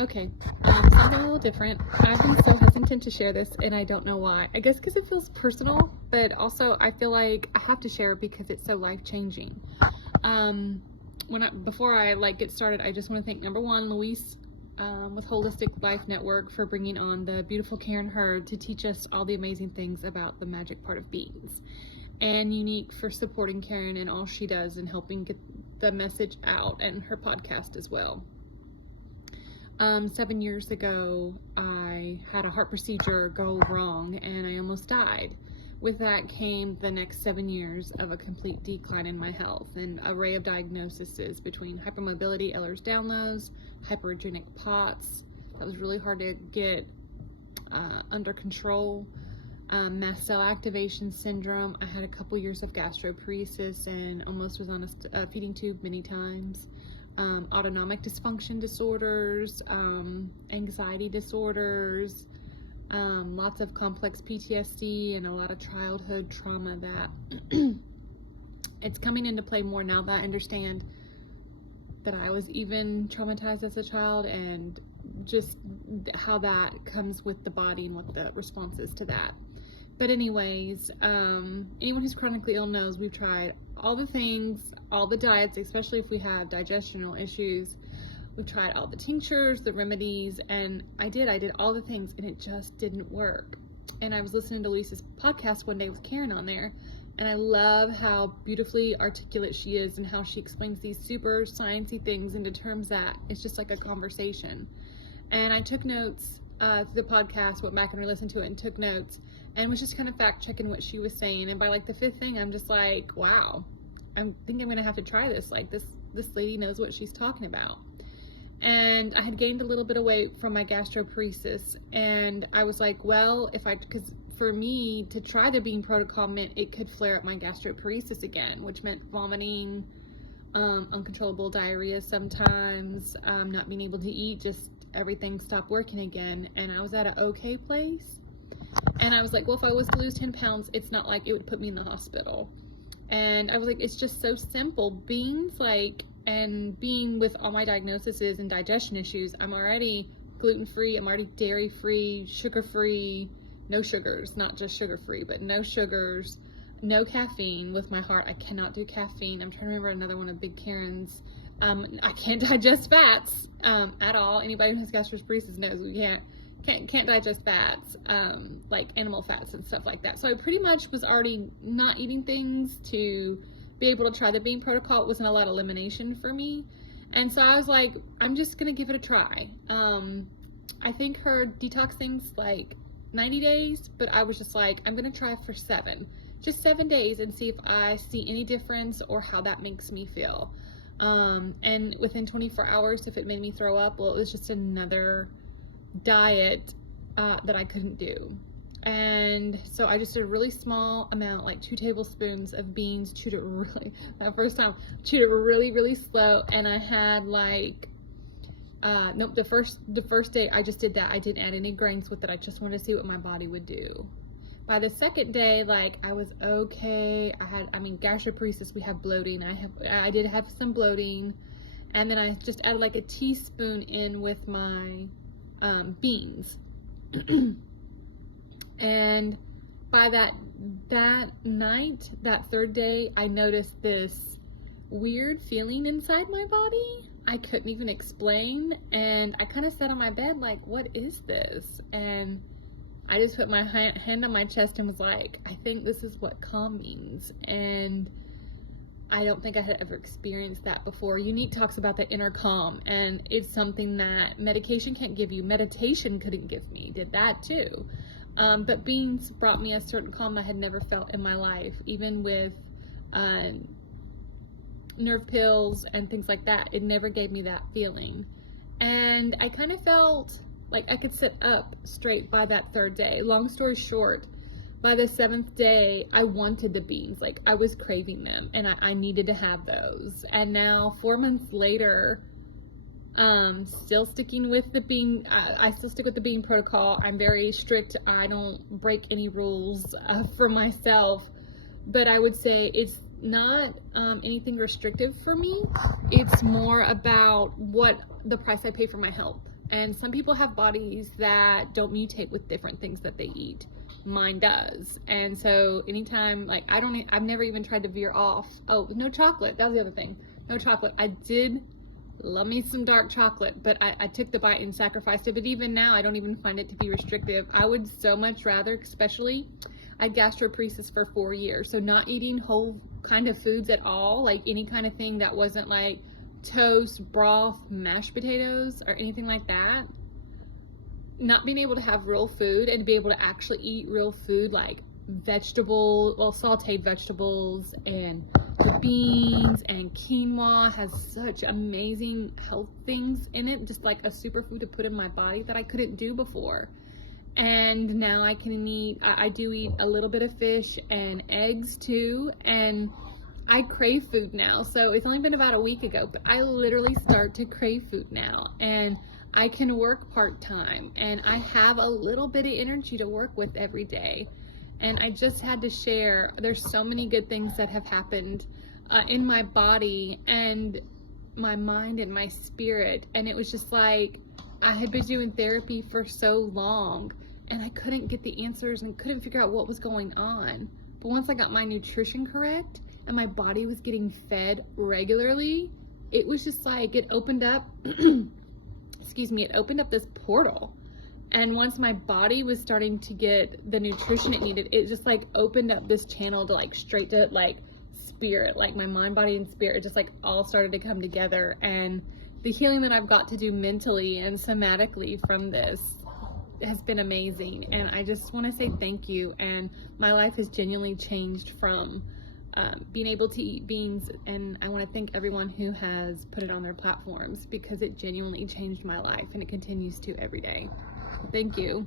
Okay, something a little different. I've been so hesitant to share this, and I don't know why. I guess because it feels personal, but also I feel like I have to share it because it's so life-changing. Before I get started, I just want to thank number one, Luis, with Holistic Life Network, for bringing on the beautiful Karen Hurd to teach us all the amazing things about the magic part of beans, and Unique for supporting Karen and all she does and helping get the message out, and her podcast as well. 7 years ago, I had a heart procedure go wrong and I almost died. With that came the next 7 years of a complete decline in my health, and an array of diagnoses between hypermobility, Ehlers-Danlos, hyperadrenic POTS. That was really hard to get under control. Mast cell activation syndrome. I had a couple years of gastroparesis and almost was on a feeding tube many times. Autonomic dysfunction disorders, anxiety disorders, lots of complex PTSD, and a lot of childhood trauma that it's coming into play more now that I understand that I was even traumatized as a child, and just how that comes with the body and what the response is to that. But anyways, anyone who's chronically ill knows we've tried all the things, all the diets, especially if we have digestional issues. We've tried all the tinctures, the remedies, and I did all the things, and it just didn't work. And I was listening to Lisa's podcast one day with Karen on there, and I love how beautifully articulate she is and how she explains these super sciencey things into terms that it's just like a conversation. And I took notes through the podcast, went back and re-listened to it and took notes, and was just kind of fact checking what she was saying. And by the fifth thing, I'm just like, wow, I think I'm gonna have to try this. This lady knows what she's talking about. And I had gained a little bit of weight from my gastroparesis, and I was like, well, because for me to try the bean protocol meant it could flare up my gastroparesis again, which meant vomiting, uncontrollable diarrhea sometimes, not being able to eat, just everything stopped working again. And I was at an okay place. And I was like, well, if I was to lose 10 pounds, it's not like it would put me in the hospital. And I was like, it's just so simple. Beans, and being with all my diagnoses and digestion issues, I'm already gluten-free, I'm already dairy-free, sugar-free, no sugars, not just sugar-free, but no sugars, no caffeine. With my heart, I cannot do caffeine. I'm trying to remember another one of Big Karen's. I can't digest fats at all. Anybody who has gastroparesis knows we can't digest fats, like animal fats and stuff like that. So I pretty much was already not eating things to be able to try the bean protocol. It wasn't a lot of elimination for me. And so I was like, I'm just going to give it a try. I think her detox thing's 90 days, but I was just like, I'm going to try for just 7 days and see if I see any difference or how that makes me feel. And within 24 hours, if it made me throw up, well, it was just another diet that I couldn't do. And so I just did a really small amount, 2 tablespoons of beans, chewed it really, really slow. And I had nope, the first day I just did that. I didn't add any grains with it. I just wanted to see what my body would do. By the second day, I was okay. Gastroparesis, we have bloating. I did have some bloating. And then I just added a teaspoon in with my beans. And by that night, that third day, I noticed this weird feeling inside my body I couldn't even explain. And I kind of sat on my bed what is this? And I just put my hand on my chest and was like, I think this is what calm means. And I don't think I had ever experienced that before. Unique talks about the inner calm, and it's something that medication can't give you. Meditation couldn't give me, did that too. But beans brought me a certain calm I had never felt in my life, even with nerve pills and things like that. It never gave me that feeling. And I kind of felt like I could sit up straight by that third day. Long story short, by the 7th day, I wanted the beans. I was craving them, and I needed to have those. And now 4 months later, still sticking with the bean. I still stick with the bean protocol. I'm very strict. I don't break any rules for myself, but I would say it's not anything restrictive for me. It's more about what the price I pay for my health. And some people have bodies that don't mutate with different things that they eat. Mine does. And so anytime, like, I've never even tried to veer off. Oh, no chocolate. That was the other thing. No chocolate. I did love me some dark chocolate, but I took the bite and sacrificed it. But even now, I don't even find it to be restrictive. I would so much rather, especially, I had gastroparesis for 4 years. So not eating whole kind of foods at all, like any kind of thing that wasn't like toast, broth, mashed potatoes, or anything like that. Not being able to have real food and to be able to actually eat real food, like sauteed vegetables and beans, and quinoa has such amazing health things in it, just like a superfood to put in my body that I couldn't do before. And now I can eat, I do eat a little bit of fish and eggs too, and I crave food now. So it's only been about a week ago, but I literally start to crave food now, and I can work part-time, and I have a little bit of energy to work with every day. And I just had to share, there's so many good things that have happened in my body and my mind and my spirit. And it was just like, I had been doing therapy for so long and I couldn't get the answers and couldn't figure out what was going on. But once I got my nutrition correct and my body was getting fed regularly, it was just like, it opened up, it opened up this portal. And once my body was starting to get the nutrition it needed, it just like opened up this channel to like straight to like spirit, like my mind, body, and spirit just like all started to come together. And the healing that I've got to do mentally and somatically from this has been amazing. And I just want to say thank you. And my life has genuinely changed from being able to eat beans. And I want to thank everyone who has put it on their platforms, because it genuinely changed my life and it continues to every day. Thank you.